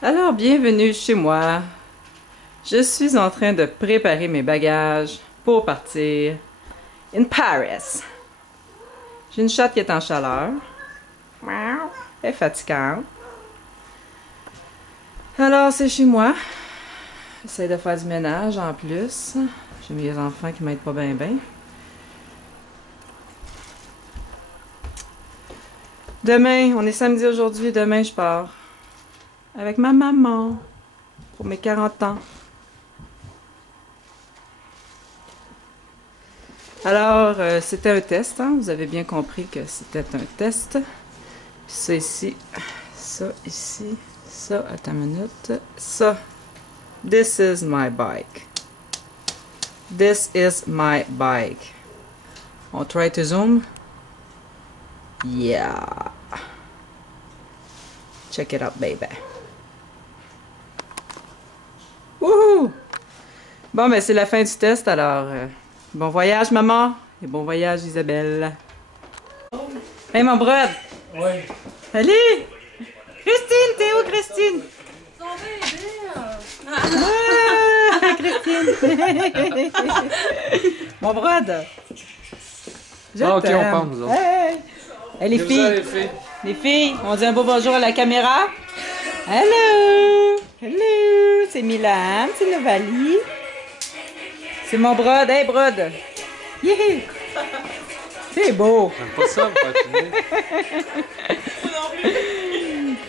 Alors, bienvenue chez moi. Je suis en train de préparer mes bagages pour partir in Paris. J'ai une chatte qui est en chaleur. Elle est fatigante. Alors, c'est chez moi. J'essaie de faire du ménage en plus. J'ai mes enfants qui m'aident pas bien. Demain, on est samedi aujourd'hui, demain je pars avec ma maman pour mes 40 ans. Alors, c'était un test, hein? Vous avez bien compris que c'était un test. Ça ici, ça, attends une minute, ça. This is my bike. This is my bike. On try to zoom. Yeah. Check it out, baby. Wouhou! Bon, ben c'est la fin du test, alors bon voyage, maman, et bon voyage, Isabelle. Hey, mon brode! Oui. Salut! Christine, t'es où, Christine? Ah, Christine! Mon brode! Je Ah, ok, on t'aime. part, nous autres. Hey! Hey, les filles! Les filles, on dit un beau bonjour à la caméra. Hello! Hello! C'est Milan, c'est Novali. C'est mon brode. Hey, brode! Yeah! C'est beau! J'aime pas ça, pour filmer.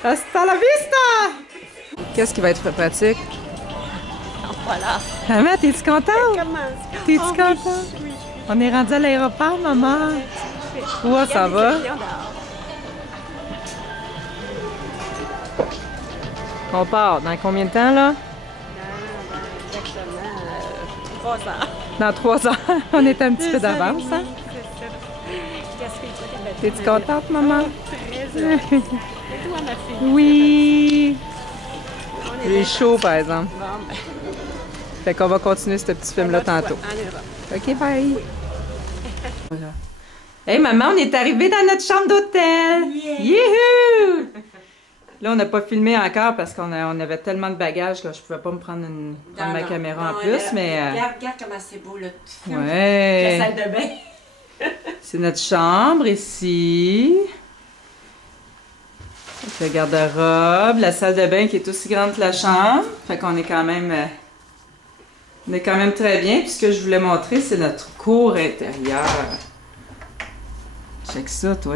Hasta la vista! Qu'est-ce qui va être pratique? Voilà. Maman, t'es-tu contente? Comment? T'es-tu contente? Oui. On est rendu à l'aéroport, maman. Où ça va? On part dans combien de temps, là? Exactement 3 ans. Dans 3 ans. On est un petit peu d'avance, hein? T'es-tu contente, maman? Très heureux. Et toi, ma fille? Oui! On Il est chaud, par exemple. Bon, ben, Fait qu'on va continuer ce petit film-là tantôt. en Europe. OK, bye! Voilà. Hey, maman, on est arrivé dans notre chambre d'hôtel! Youhou! Là, on n'a pas filmé encore parce qu'on avait tellement de bagages que je pouvais pas me prendre ma caméra en plus, mais... Regarde comment c'est beau, là. Ouais! La salle de bain. C'est notre chambre ici. Le garde-robe, la salle de bain qui est aussi grande que la chambre. Fait qu'on est quand même... on est quand même très bien. Puis ce que je voulais montrer, c'est notre cour intérieure. Check ça, toi.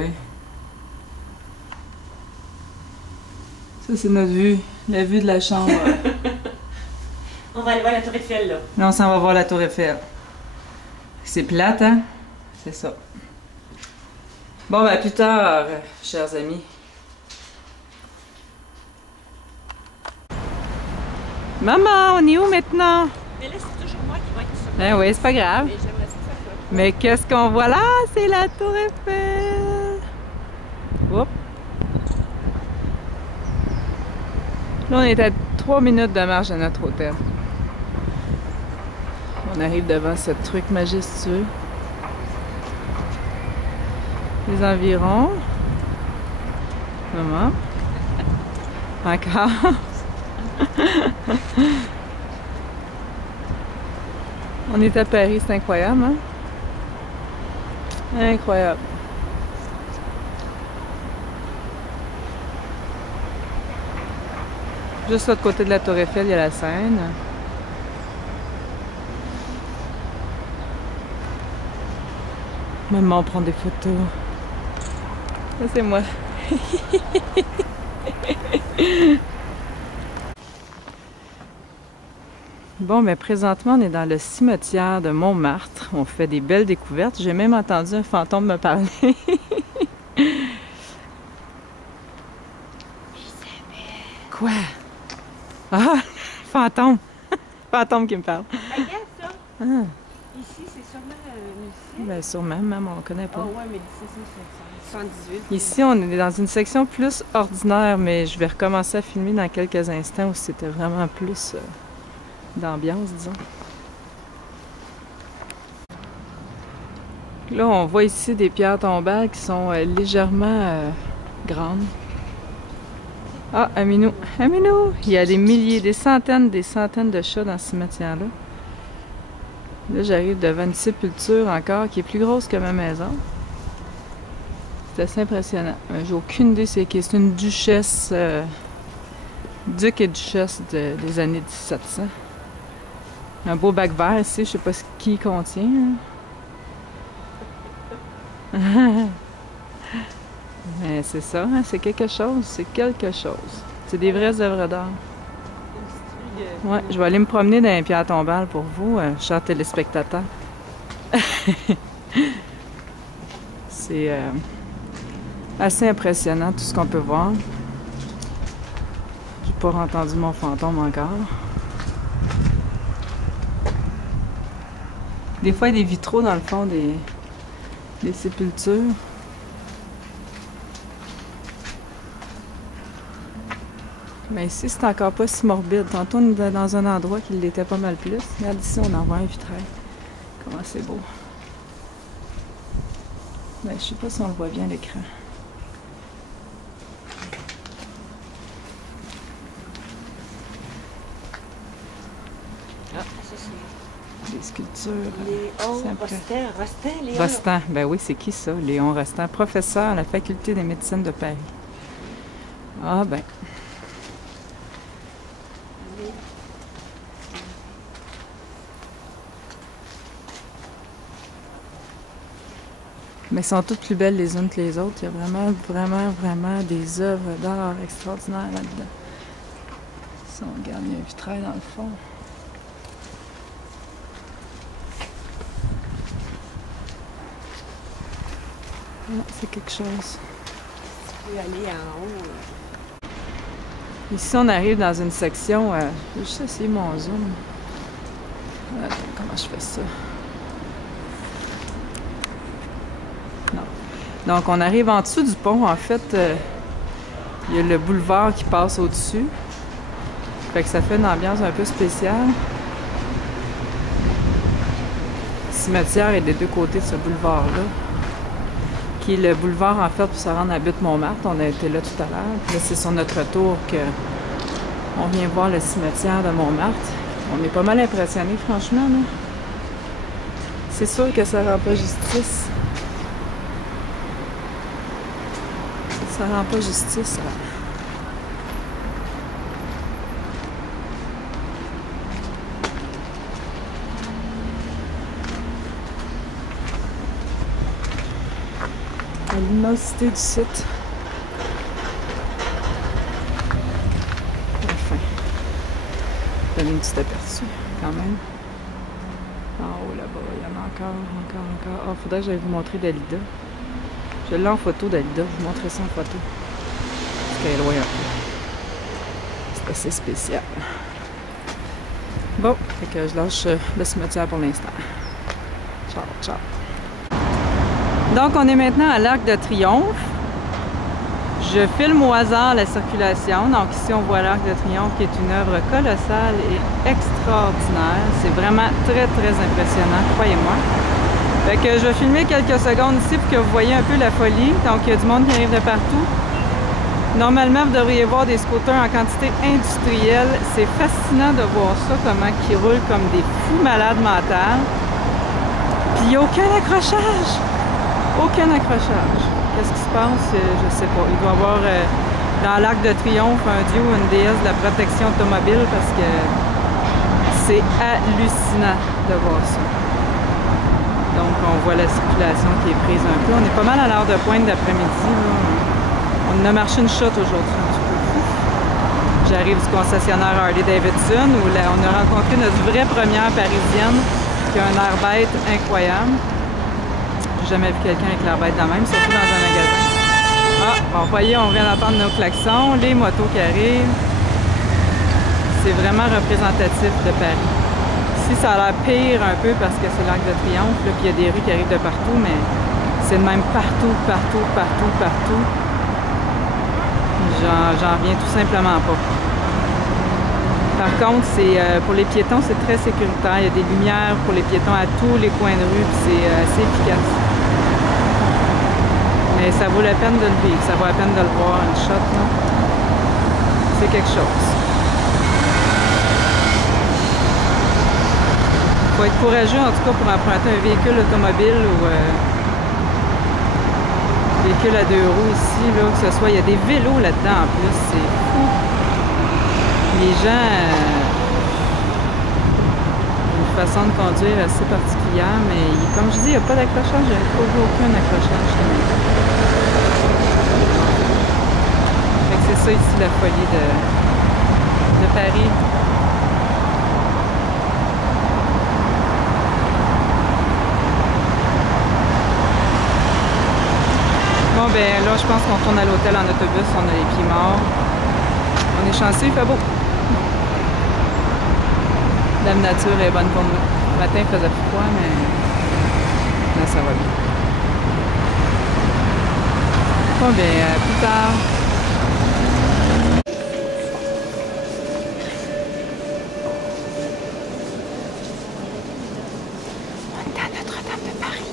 Ça, c'est notre vue. La vue de la chambre. On va aller voir la tour Eiffel, là. Là, on s'en va voir la tour Eiffel. C'est plate, hein? C'est ça. Bon, ben, à plus tard, chers amis. Maman, on est où maintenant? Mais là, c'est toujours moi qui vais être sur. Ben oui, c'est pas grave. Mais j'aimerais ça que ça soit. Mais qu'est-ce qu'on voit là? C'est la tour Eiffel! Oups! Là, on est à 3 minutes de marche de notre hôtel. On arrive devant ce truc majestueux. Les environs. Maman. Encore. On est à Paris, c'est incroyable, hein? Incroyable. Juste de l'autre côté de la tour Eiffel, il y a la Seine. Maman prend des photos. Ça, c'est moi. Bon, mais présentement, on est dans le cimetière de Montmartre. On fait des belles découvertes. J'ai même entendu un fantôme me parler. Quoi? Ah! Fantôme! Fantôme qui me parle. Regarde ça. Ah, Ici, c'est sûrement un musée. ben sûrement, maman, on connaît pas. Ah ouais, mais c'est 78. Ici, on est dans une section plus ordinaire, mais je vais recommencer à filmer dans quelques instants où c'était vraiment plus d'ambiance, disons. Là, on voit ici des pierres tombales qui sont légèrement grandes. Ah, Aminou! Aminou! Il y a des milliers, des centaines de chats dans ce cimetière-là. Là, j'arrive devant une sépulture encore qui est plus grosse que ma maison. C'est assez impressionnant. J'ai aucune idée c'est qui. C'est une duchesse, duc et duchesse des années 1700. Un beau bac vert ici, je sais pas ce qu'il contient. Hein. Mais c'est ça, hein, c'est quelque chose, c'est quelque chose. C'est des vraies œuvres d'art. Ouais, je vais aller me promener dans les pierres tombales pour vous, chers téléspectateurs. C'est assez impressionnant tout ce qu'on peut voir. J'ai pas entendu mon fantôme encore. Des fois, il y a des vitraux dans le fond des sépultures. Mais ici, c'est encore pas si morbide. Tantôt, on était dans un endroit qui l'était pas mal plus. Regarde ici, on en voit un vitrail. Comment c'est beau. Ben, je sais pas si on le voit bien à l'écran. Ah, ça c'est... Des sculptures. Léon Rostand, Léon Rostand. Ben oui, c'est qui ça? Léon Rostand, professeur à la Faculté des médecines de Paris. Ah ben... Mais elles sont toutes plus belles les unes que les autres. Il y a vraiment des œuvres d'art extraordinaires là-dedans. Si on regarde, il y a un vitrail dans le fond. Ah, c'est quelque chose. Tu peux aller en haut. Ici, on arrive dans une section... je vais juste essayer mon zoom. Attends, comment je fais ça? Donc, on arrive en dessous du pont. En fait, il y a le boulevard qui passe au-dessus. Fait que ça fait une ambiance un peu spéciale. Le cimetière est des deux côtés de ce boulevard-là. Qui est le boulevard, en fait, pour se rendre à Butte-Montmartre. On a été là tout à l'heure. Puis là, c'est sur notre retour qu'on vient voir le cimetière de Montmartre. On est pas mal impressionnés, franchement, là. C'est sûr que ça rend pas justice. Ça rend pas justice. À l'immensité du site. Enfin. Donner une petite aperçu, quand même. En haut, là-bas, il y en a encore. Ah, faudrait que j'aille vous montrer Dalida. Je l'ai en photo, Dalida. Je vais vous montrer ça en photo. Parce qu'elle est loin un peu. C'est assez spécial. Bon, fait que je lâche le cimetière pour l'instant. Ciao, ciao. Donc, on est maintenant à l'Arc de Triomphe. Je filme au hasard la circulation. Donc, ici, on voit l'Arc de Triomphe qui est une œuvre colossale et extraordinaire. C'est vraiment très, très impressionnant, croyez-moi. Fait que je vais filmer quelques secondes ici pour que vous voyez un peu la folie. Donc, il y a du monde qui arrive de partout. Normalement, vous devriez voir des scooters en quantité industrielle. C'est fascinant de voir ça, comment ils roulent comme des fous malades mentales. Puis, il n'y a aucun accrochage. Aucun accrochage. Qu'est-ce qui se passe? Je sais pas. Il doit y avoir dans l'Arc de Triomphe un dieu ou une déesse de la protection automobile parce que c'est hallucinant de voir ça. Donc, on voit la circulation qui est prise un peu. On est pas mal à l'heure de pointe d'après-midi. On a marché une shot aujourd'hui, un petit peu fou. J'arrive du concessionnaire Harley-Davidson où là, on a rencontré notre vraie première parisienne qui a un air bête incroyable. J'ai jamais vu quelqu'un avec l'air bête de même, surtout dans un magasin. Ah, bon, vous voyez, on vient d'entendre nos klaxons, les motos qui arrivent. C'est vraiment représentatif de Paris. Ici, ça a l'air pire un peu parce que c'est l'Arc de Triomphe, là, puis il y a des rues qui arrivent de partout, mais c'est le même partout. J'en reviens tout simplement pas. Par contre, pour les piétons, c'est très sécuritaire. Il y a des lumières pour les piétons à tous les coins de rue, puis c'est assez efficace. Mais ça vaut la peine de le vivre, ça vaut la peine de le voir, une shot, là. C'est quelque chose. Il faut être courageux en tout cas pour emprunter un véhicule automobile ou véhicule à 2 roues ici, là, que ce soit. Il y a des vélos là-dedans en plus, c'est fou. Les gens ont une façon de conduire assez particulière, mais comme je dis, il n'y a pas d'accrochage, il n'y a aucun accrochage. Fait que c'est ça ici la folie de Paris. Bon ben là je pense qu'on tourne à l'hôtel en autobus, on a les pieds morts. On est chanceux, il fait beau. La nature est bonne pour nous. Le matin il faisait froid, mais là ça va bien. Bon ben à plus tard. On est à Notre-Dame de Paris.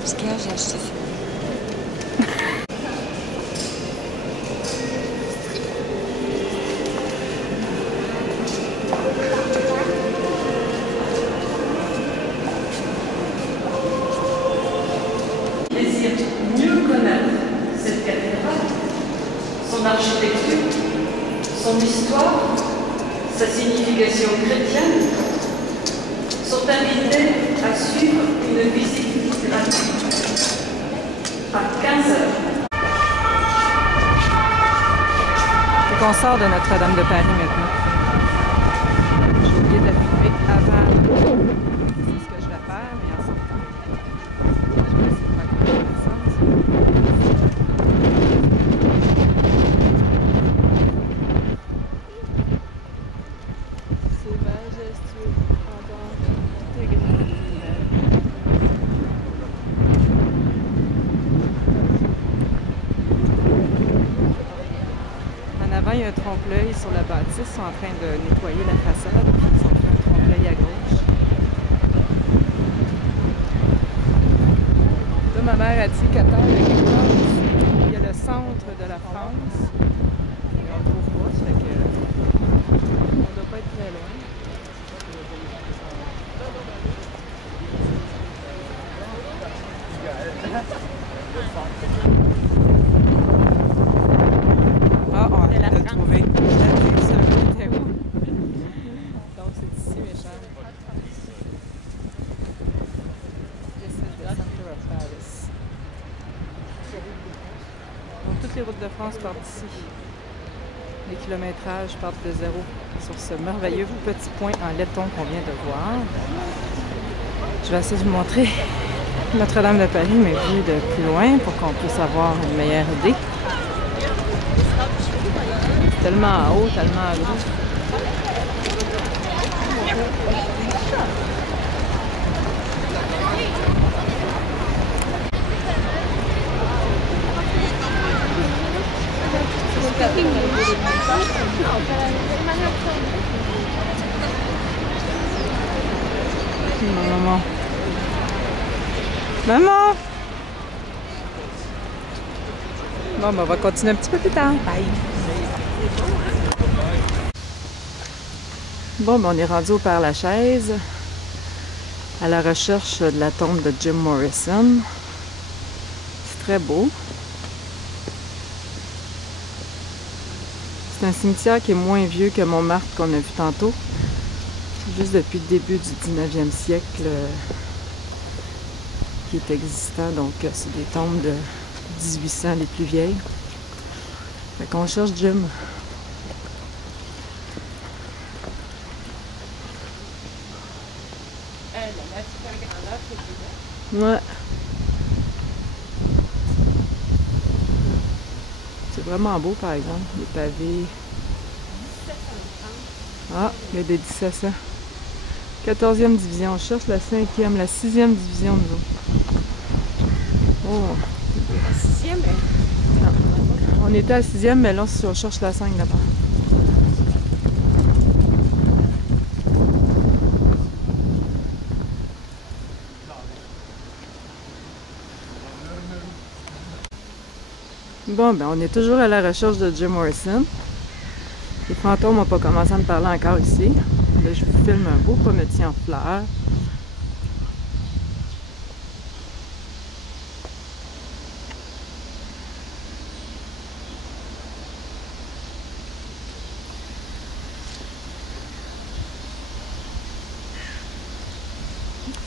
Parce que là, j'ai acheté ça. Désire mieux connaître cette cathédrale, son architecture, son histoire, sa signification chrétienne, sont invités à suivre une visite gratuite à 15 h. Fait qu'on sort de Notre-Dame de Paris maintenant. J'ai oublié de la filmer avant. C'est ce que je vais faire, mais en sortant. Je vais essayer de faire connaissance. C'est majestueux. Encore tout est grand. En avant, il y a un trompe-l'œil sur la bâtisse. Ils sont en train de nettoyer la façade. Puis ils ont fait un trompe-l'œil à gauche. Là, ma mère a dit qu'à terre, il y a le centre de la France. Et on le trouve pas, ça fait que on ne doit pas être très loin. Ah, on vient de le trouver. C'était où? Donc c'est ici, mes chers. This is the center of Paris. Toutes les routes de France partent ici. Les kilométrages partent de zéro sur ce merveilleux petit point en laiton qu'on vient de voir. Je vais essayer de vous montrer Notre-Dame de Paris, mais vue de plus loin pour qu'on puisse avoir une meilleure idée. C'est tellement haut, tellement gros. Maman. Maman! Bon, ben, on va continuer un petit peu plus tard. Bye! Bon, ben, on est rendu au Père-Lachaise, à la recherche de la tombe de Jim Morrison. C'est très beau. C'est un cimetière qui est moins vieux que Montmartre qu'on a vu tantôt. C'est juste depuis le début du 19e siècle qui est existant. Donc, c'est des tombes de 1800 les plus vieilles. Fait qu'on cherche Jim. Ouais. C'est vraiment beau, par exemple, les pavés. Ah, il y a des 1700. 14e division. On cherche la 5e, la 6e division, nous autres. Oh. La 6e, Non. On était à la 6e, mais là, on cherche la 5 d'abord. Bon, ben on est toujours à la recherche de Jim Morrison. Les fantômes n'ont pas commencé à me parler encore ici. Là, je vous filme un beau pometier en fleurs.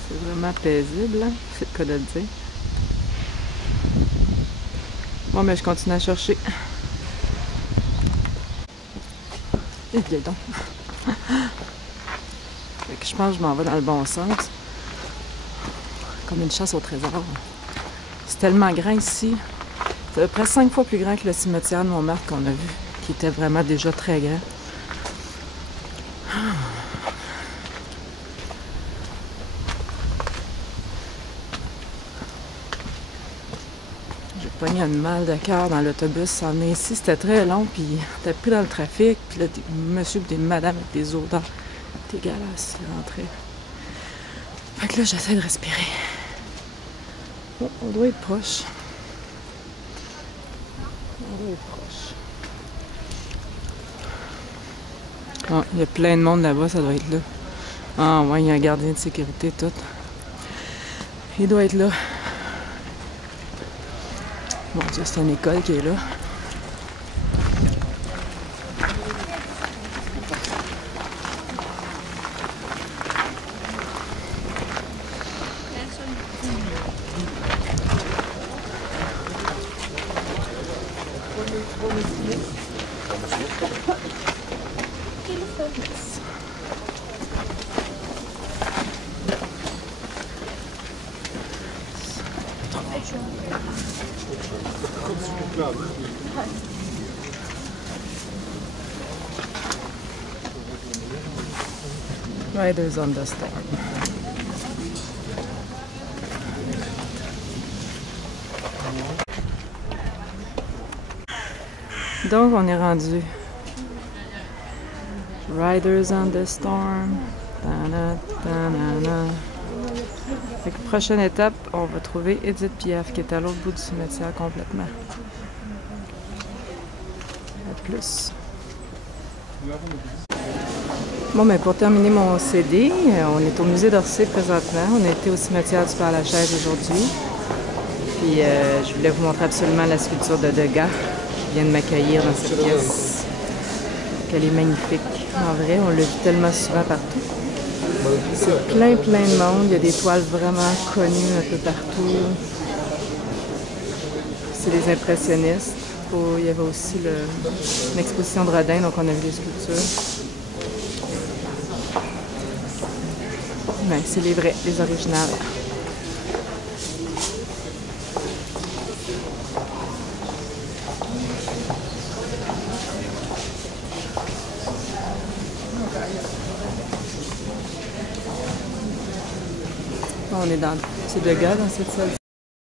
C'est vraiment paisible, hein? C'est le cas de le dire. Bon, mais je continue à chercher. Et bien donc. Fait que je pense que je m'en vais dans le bon sens. Comme une chasse au trésor. C'est tellement grand ici. C'est à peu près 5 fois plus grand que le cimetière de Montmartre qu'on a vu, qui était vraiment déjà très grand. J'ai pogné un mal de cœur dans l'autobus. Ça en est ici, c'était très long, puis t'es pris dans le trafic, puis là, des monsieur et des madames avec des odeurs dégueulasses rentraient. Fait que là, j'essaie de respirer. Bon, on doit être proche. On doit être proche. Ah, il y a plein de monde là-bas, ça doit être là. Ah ouais, il y a un gardien de sécurité, tout. Il doit être là. Mon Dieu, c'est une école qui est là. Riders on the Storm. Donc, on est rendu. Riders on the Storm. Ta-na, ta-na-na. Fait que prochaine étape, on va trouver Edith Piaf qui est à l'autre bout du cimetière complètement. À plus. Bon, mais pour terminer mon CD, on est au musée d'Orsay présentement. On a été au cimetière du Père-Lachaise aujourd'hui. Puis je voulais vous montrer absolument la sculpture de Degas qui vient de m'accueillir dans cette pièce. Elle est magnifique. En vrai, on l'a vu tellement souvent partout. C'est plein de monde. Il y a des toiles vraiment connues un peu partout. C'est des impressionnistes. Il y avait aussi une exposition de Rodin, donc on a vu les sculptures. Ben, c'est les vrais, les originales. On est dans... C'est de gars dans cette salle.